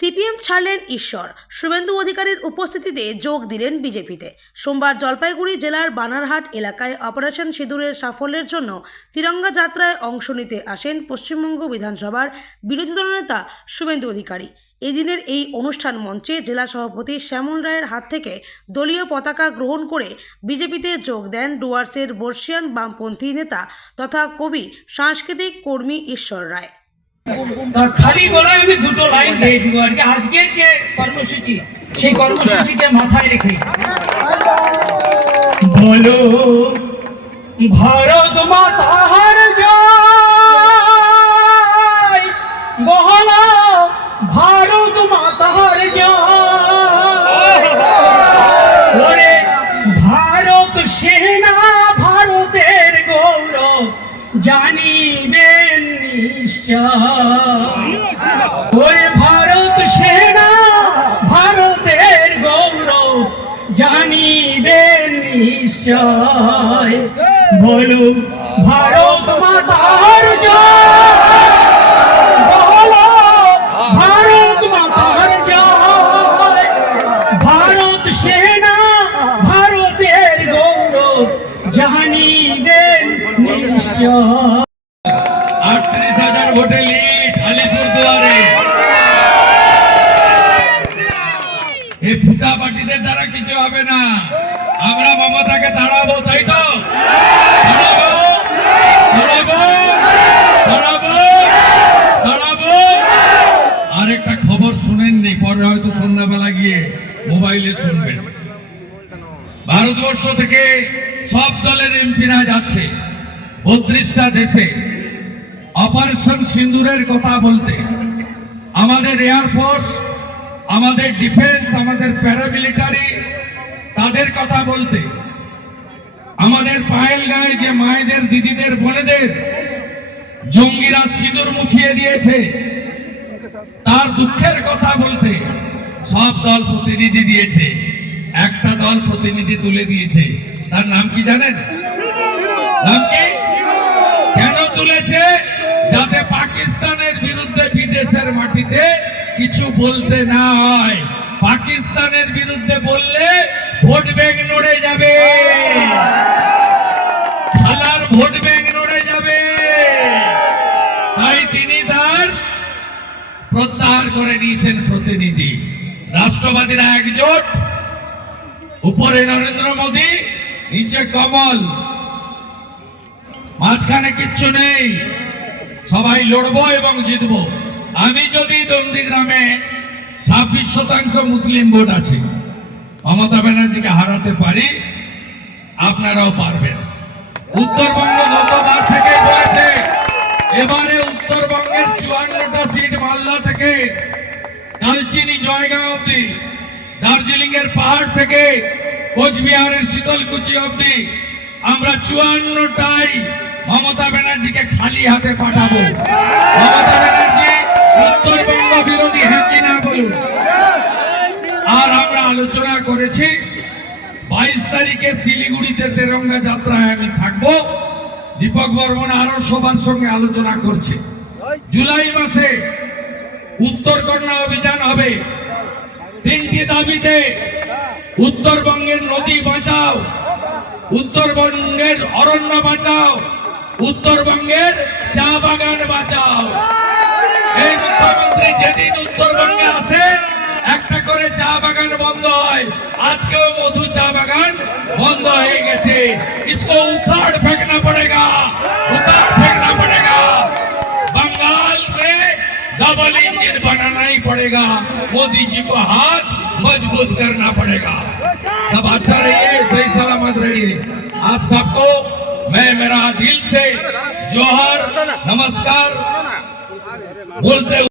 CPM ছাড়লেন ঈশ্বর। শুভেন্দু অধিকারীর উপস্থিতিতে যোগ দিলেন বিজেপিতে। সোমবার জলপাইগুড়ি জেলার বানারহাট এলাকায় অপারেশন সিঁদুরের সাফল্যের জন্য তিরঙ্গা যাত্রায় অংশ নিতে আসেন পশ্চিমবঙ্গ বিধানসভার বিরোধী দলনেতা শুভেন্দু অধিকারী। এদিনের এই অনুষ্ঠান মঞ্চে জেলা সভাপতি শ্যামল রায়ের হাত থেকে দলীয় পতাকা গ্রহণ করে বিজেপিতে যোগ দেন ডুয়ার্সের বর্ষিয়ান বামপন্থী নেতা তথা কবি, সাংস্কৃতিক কর্মী ঈশ্বর রায়। খালি গলায় আমি দুটো লাইন গেয়ে দিব আর কি। আজকের যে কর্মসূচি, সেই কর্মসূচিকে মাথায় রেখে। বলো, ভারত মাতার জয়। ভারত মাতার জয়। ভারত সেনা, ভারতের গৌরব জানিবেন ওরে ভারত সেনা ভারতের গৌরব জানিবেন নিশ্চয় বলো ভারত মাতার ভারত ভারত সেনা, ভারতের গৌরব এই ফুটা পার্টিদের দ্বারা কিছু হবে না। আমরা মমতাকে তাড়াবো, তাই তো? আরেকটা খবর শুনেননি, পরে হয়তো সন্ধ্যাবেলা গিয়ে মোবাইলে শুনবেন। ভারতবর্ষ থেকে সব দলের এমপিরা যাচ্ছে, বত্রিশটা দেশে। অপারেশন সিন্দুরের কথা বলতে। আমাদের এয়ারফোর্স আমাদের ডিফেন্স আমাদের প্যারামিলিটারি তাদের কথা বলতে। আমাদের পায়েল গায়ে যে মায়েদের, দিদিদের, বোনেদের জঙ্গিরা সিঁদুর মুছিয়ে দিয়েছে, তার দুঃখের কথা বলতে সব দল প্রতিনিধি দিয়েছে। একটা দল প্রতিনিধি তুলে দিয়েছে। তার নাম কি জানেন? নাম কি? কেন তুলেছে? যাতে পাকিস্তানের বিরুদ্ধে বিদেশের মাটিতে কিছু বলতে না হয় পাকিস্তানের বিরুদ্ধে বললে ভোট ব্যাংক নড়ে যাবে। খেলার ভোট ব্যাংক নড়ে যাবে। তাই তিনি তার প্রত্যাহার করে নিয়েছেন প্রতিনিধি। রাষ্ট্রবাদীরা একজোট। উপরে নরেন্দ্র মোদী, নিচে কমল। মাঝখানে কিচ্ছু নেই। সবাই লড়বো এবং জিতবো। আমি যদি দন্দিগ্রামে ছাব্বিশ শতাংশ মুসলিম ভোট আছে, মমতা ব্যানার্জিকে হারাতে পারি, আপনারাও পারবেন। উত্তরবঙ্গ গতবার থেকে বলেছে এবারে উত্তরবঙ্গের চুয়ান্নটা সিট মালদা থেকে, কালচিনি জয়গাঁও অব্দি দার্জিলিং এর পাহাড় থেকে, কোচবিহারের শীতলকুচি অব্দি আমরা চুয়ান্নটাই মমতা ব্যানার্জিকে খালি হাতে পাঠাবো। মমতা ব্যানার্জি উত্তরবঙ্গ বিরোধী হ্যাঁ না বলুন। আর আমরা আলোচনা করেছি, বাইশ তারিখে শিলিগুড়িতে তেরঙ্গা যাত্রায় আমি থাকব। দীপক বর্মন আরও সবার সঙ্গে আলোচনা করছে। জুলাই মাসে উত্তরকন্যা অভিযান হবে। তিনটি দাবিতে উত্তরবঙ্গের নদী বাঁচাও, উত্তরবঙ্গের অরণ্য বাঁচাও, উত্তরবঙ্গের চা বাগান বাঁচাও। এই মুখ্যমন্ত্রী যেদিন উত্তরবঙ্গে আসে একটা করে চা বাগান বন্ধ হয় আজকেও মধু চা বাগান বন্ধ হয়ে গেছে इसको उखाड़ फेंकना पड़ेगा उखाड़ फेंकना पड़ेगा बंगाल में डबल इंजन बनाना ही पड़ेगा मोदी जी को हाथ मजबूत करना पड़ेगा सब अच्छा रहिए सही सलामत रहिए आप सबको मैं मेरा दिल से जोहर नमस्कार Volte